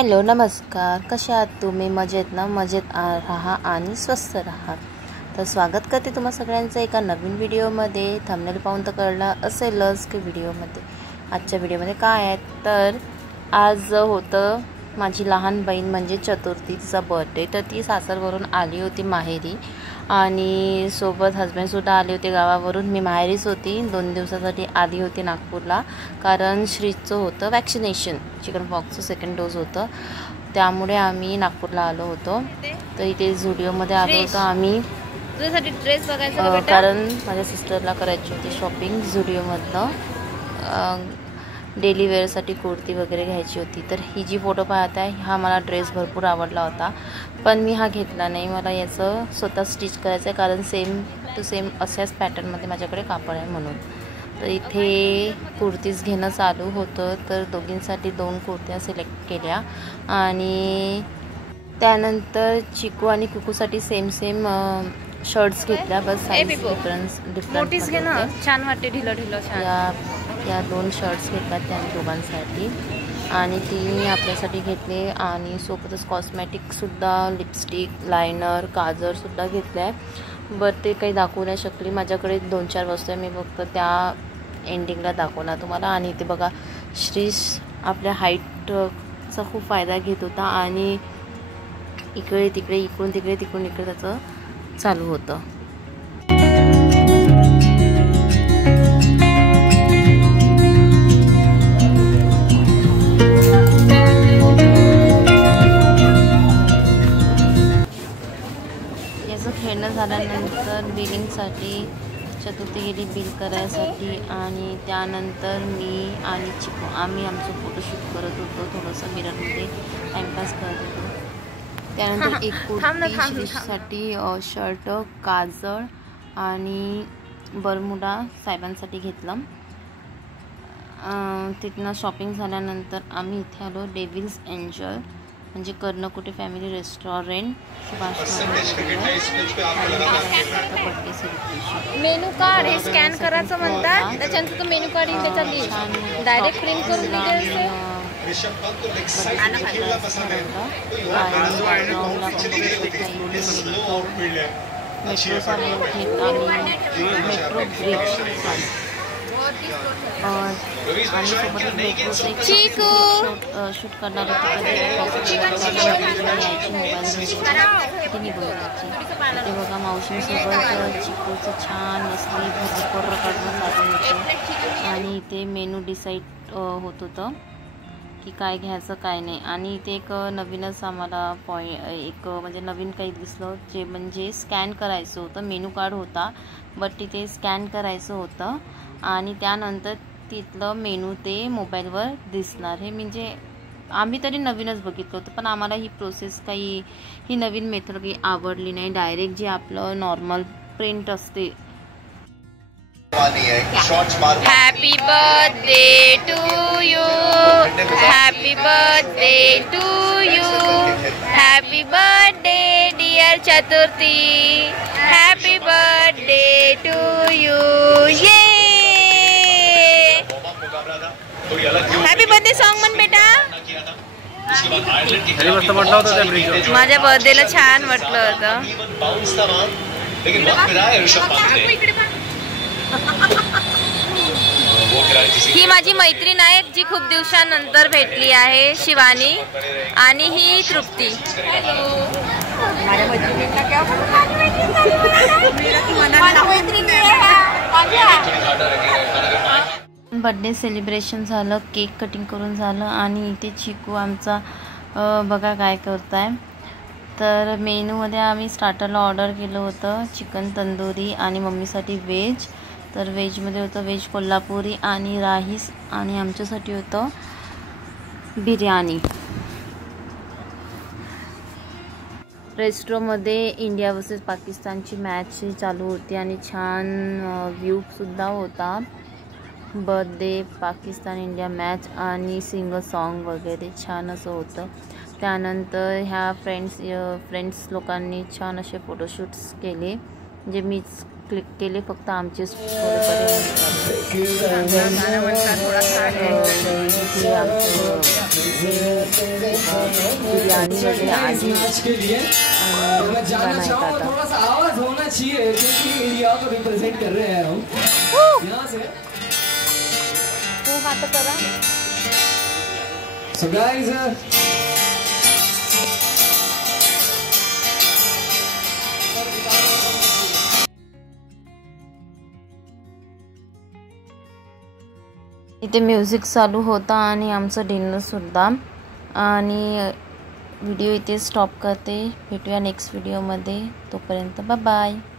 Hello नमस्कार, कशा आहात तुम्ही? मजेत ना? मजेत राहा आणि स्वस्थ राहा. तर स्वागत करते तुम्हा सगळ्यांचं एका नवीन व्हिडिओमध्ये. थंबनेल पाहून तर कळलं असेलच की आजच्या व्हिडिओमध्ये काय आहे. तर आज होतं माझी लहान बहीण म्हणजे चतुर्थीचा बर्थडे. तर ती सासरवरून आली होती माहेरी आणि सोबत हजबंडसुद्धा आले होते गावावरून. मी माहेरीच होती, 2 दिवसासाठी आली होती नागपूरला, कारण श्रीचं होतं वॅक्सिनेशन, चिकन पॉक्सचं सेकंड डोस होतं, त्यामुळे आम्ही नागपूरला आलो होतो. तर इथे झुडिओमध्ये आलो होतो आम्ही तुझ्यासाठी ड्रेस बघायचा, कारण माझ्या सिस्टरला करायची होती शॉपिंग झुडिओमधनं. डेली वेअरसाठी कुर्ती वगैरे घ्यायची होती. तर ही जी फोटो पाहत आहे हा मला ड्रेस भरपूर आवडला होता, पण मी हा घेतला नाही. मला याचं स्वतः स्टिच करायचं आहे, कारण सेम टू सेम अशाच पॅटर्नमध्ये माझ्याकडे कापड आहे म्हणून. तर इथे कुर्तीज घेणं चालू होतं. तर दोघींसाठी 2 कुर्त्या सिलेक्ट केल्या आणि त्यानंतर चिकू आणि कुकूसाठी सेम शर्ट्स घेतल्या. बस साईज डिफरंट छान वाटते, ढिलं छान. या 2 शर्ट्स घेतल्यात त्या दोघांसाठी आणि ती आपल्यासाठी घेतले. आणि सोबतच कॉस्मॅटिकसुद्धा, लिपस्टिक, लायनर, काजरसुद्धा घेतलं आहे. बरं ते काही दाखवू नाही शकली. माझ्याकडे 2-4 वस्तू आहे, मी फक्त त्या एंडिंगला दाखवणार तुम्हाला. आणि इथे बघा, श्रीश आपल्या हाईटचा खूप फायदा घेत होता आणि इकडे तिकडे, इकडून तिकडे, तिकडून इकडे त्याचं चालू होतं. खेळणं झाल्यानंतर बिलिंगसाठी चतुर्थी गेली बिल करायसाठी. आणि त्यानंतर मी आणि चिकू आम्ही आमचं फोटोशूट करत होतो, थोडंसं मिररमध्ये टाईमपास करत होतो. त्यानंतर एक कुर्ती श्रीसाठी, शर्ट, काजळ आणि बरमुडा साहेबांसाठी घेतलं. तिथनं शॉपिंग झाल्यानंतर आम्ही इथे आलो डेव्हिल्स एंजल म्हणजे कर्णकुटे फॅमिली रेस्टॉरंट, मेनू कार्ड हे स्कॅन करायचं म्हणतात, त्याच्यानंतर तो मेनू कार्ड येईल, त्याचा लिस्ट डायरेक्ट प्रिंट करून दिले. मेट्रोचा मेट्रो ब्रिज आणि सोबतच मेट्रोचं शूट करणार होते. तिने बोलायची ते बघा, मावशींसोबत चिकूचं छान असली भरपूर काढणं चालू होतं. आणि इथे मेनू डिसाईड होत होतं की काय घ्यायचं काय नाही. आणि इथे एक नवीनच आम्हाला एक म्हणजे नवीन काही दिसलं, जे म्हणजे स्कॅन करायचं होतं. मेनू कार्ड होता बट तिथे स्कॅन करायचं होतं आणि त्यानंतर तिथलं मेनू ते मोबाईलवर दिसणार. हे म्हणजे आम्ही तरी नवीनच बघितलं होतं, पण आम्हाला ही प्रोसेस ही नवीन मेथड काही आवडली नाही. डायरेक्ट जे आपलं नॉर्मल प्रिंट असते. Happy birthday to you, happy birthday to you, happy birthday dear Chaturthi, happy birthday to you. Happy birthday song म्हण बेटा. माझ्या बर्थडेला छान वाटलं होतं. ही माझी मैत्रीण आहे जी खूप दिवसानंतर भेटली आहे, शिवानी. आणि ही तृप्ती. बर्थडे सेलिब्रेशन झालं, केक कटिंग करून झालं आणि इथे चिकू आमचा बघा काय करताय. तर मेनूमध्ये आम्ही स्टार्टरला ऑर्डर केलं होतं चिकन तंदुरी आणि मम्मीसाठी व्हेज. तर व्हेजमध्ये होतं व्हेज कोल्हापुरी आणि राईस आणि आमच्यासाठी होतं बिर्याणी. रेस्टॉरंटमध्ये इंडिया वर्सेस पाकिस्तानची मॅच चालू होती आणि छान व्ह्यूसुद्धा होता. बर्थडे, पाकिस्तान इंडिया मॅच आणि सिंगल सॉन्ग वगैरे छान असं होतं. त्यानंतर ह्या फ्रेंड्स लोकांनी छान असे फोटोशूट्स केले म्हणजे मीच क्लिक केले फक्त आमचेच बिर्याणी वगैरे आली हात करा. So guys, इथे म्युझिक चालू होता आणि आमचं डिनरसुद्धा. आणि व्हिडिओ इथे स्टॉप करते. भेटूया नेक्स्ट व्हिडिओमध्ये. तोपर्यंत बाय बाय.